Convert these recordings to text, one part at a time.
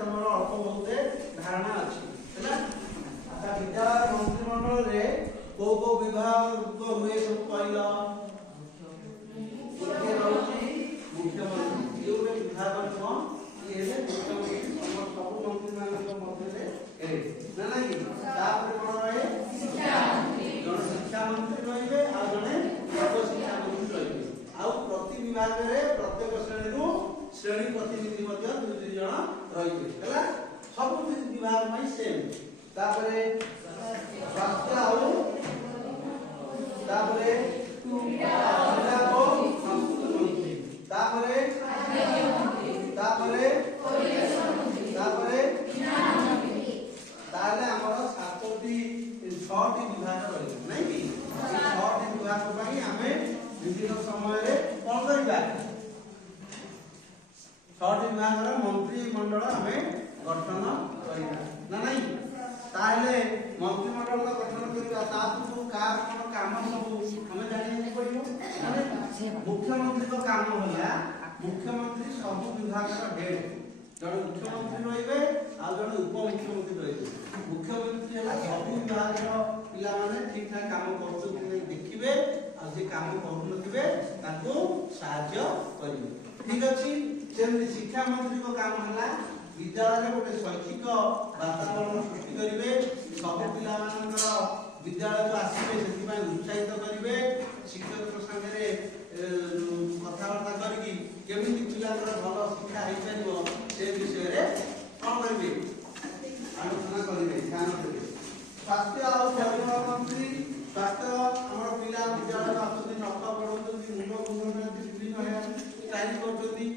तुम अल्प बहुत धारणा अच्छी है। अच्छा विद्यालय मंत्रिमंडल रे को विभाग हुए सब कहला मुख्यमंत्री ये विभाग ये मुख्यमंत्री सब मंत्री मान मध्य ना नहीं तापर कोन रहे शिक्षा मंत्री जन शिक्षा मंत्री रहिबे आ जने उप शिक्षा मंत्री रहिबे आ प्रति विभाग रे प्रत्येक श्रेणी प्रतिनिधि मध्य दुई जन रहिबे हला सब विभाग में सेम तापरे स्वास्थ्य आउ तापरे क्रीड़ा को संस्कृति मंत्री तापरे तापरे तापरे ताले हमर सातोटी छटी विभाग रही नहीं कि छटी विभाग पई हमें विभिन्न समय रे कोन करिबा छटी विभाग रे मंत्री मंडल हमें गठन करिबा ना नहीं ताले मंत्री मंडल का गठन करिबा ताकू कार कोन काम सब हमें जानि पड़ियो माने मुख्यमंत्री का काम होला मुख्यमंत्री सब विभाग का हेड जन मुख्यमंत्री रहिबे आ जन उप मुख्यमंत्री रहिबे मुख्यमंत्री है सब विभाग पिला माने ठीक ठाक काम करछु कि नहीं देखिबे आ जे काम करू नथिबे ताको सहायता करिवे ठीक अछि जेमि शिक्षा मंत्री को काम हला विद्यालय रे गोटे शैक्षिक वातावरण सृष्टि करिवे सब पिला मानकर विद्यालय को आसीबे सेति पय उत्साहित करिवे शिक्षक संगे कथावार्ता करके केमिति पिलांकर भल शिक्षा होई परिबो से विषय रे कोन करिवे आलोचना करिवे ध्यान देबे स्वास्थ्य और परिवार मंत्री स्वास्थ्य हमर पिला विद्यालय आसुदी नका पढौतुदी मुंड में विभिन्न है ट्राई करतुदी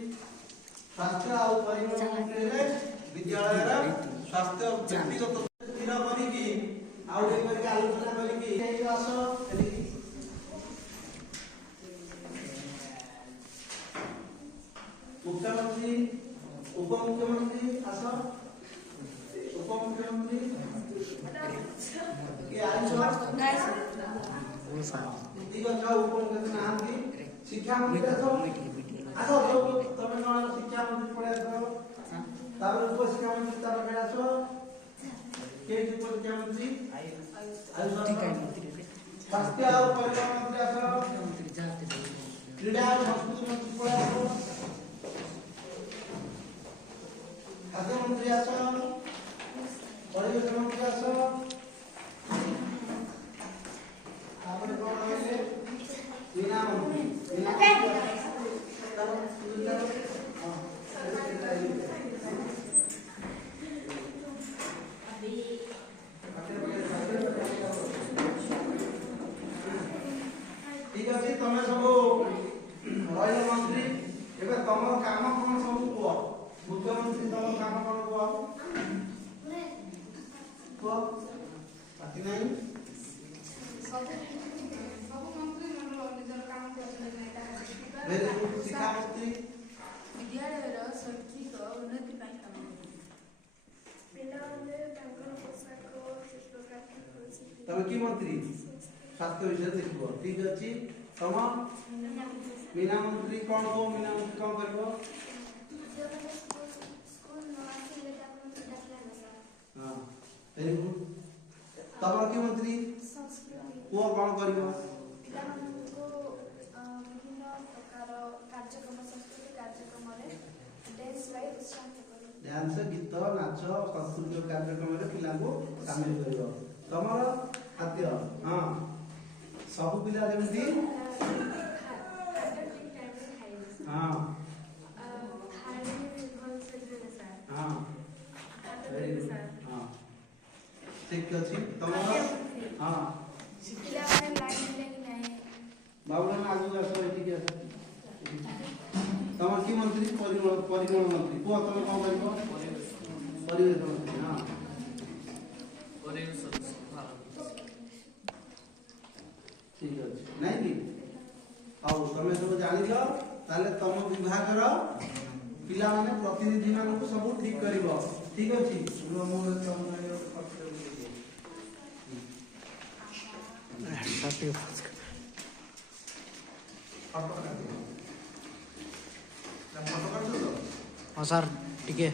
स्वास्थ्य और परिवार मंत्री रे विद्यालय रे स्वास्थ्य व्यक्तिगत स्थिर करिकी आउ एक बार आलोचना करिकी एई आसो मुख्यमंत्री उप मुख्यमंत्री आसो उप मुख्यमंत्री के आइछो ठीक अच्छा उप मुख्यमंत्री नांती शिक्षा मंत्री आसो तमे कोन शिक्षा मंत्री पड़े आसो तापर उप शिक्षा मंत्री तापर आसो के उप शिक्षा मंत्री स्वास्थ्य और परिवार मंत्री आसो क्रीड़ा और संस्कृति मंत्री पड़े आसो खाद्य मंत्री आसो परिवेश मंत्री आसो तापर कोन रहिले मीना मंत्री ठीक अछि तमे सब रहिले मंत्री एबे तमर काम कोन सब को मुख्यमंत्री तमर काम कोन को बाकी नहीं सब मंत्री मंडल निजर काम करले मेरे शिक्षा मंत्री विद्यालय रो शैक्षिक उन्नति ପାଇଁ काम पिलाने तांकर पोशाक शिक्षा का तमे की मंत्री स्वास्थ्य विषय देखिबो ठीक अछि तम मीना मंत्री कोन को मीना मंत्री कोन करबो स्कूल न आसीले तापर डाकला ना हां वेरी गुड तम की मंत्री संस्कृति को कोन करबो पिलाମାନଙ୍କୁ विभिन्न प्रकार कार्यक्रम संस्कृति कार्यक्रम रे डांस वाई उत्साहित करो डांस गीत नाच सांस्कृतिक कार्यक्रम रे पिला को शामिल करियो तमर खाद्य हां सब पिला जेमती हां खाली भल से सर हां हां ठीक अछि तमर हां पिला में लाइन लेके नहीं बाबू ना आगु आसो एठी के तमर की मंत्री परिवहन मंत्री को तमे कोन करबो परिवेश मंत्री हां परिवेश ठीक अछि नहीं कि आ तमे सब जानि लो ताले तम विभाग रो पिला माने प्रतिनिधि मान को सब ठीक करिवो ठीक अछि सुनो मोर तमरे पत्र दे हैप्पी फोटो कर दो हां सर ठीक है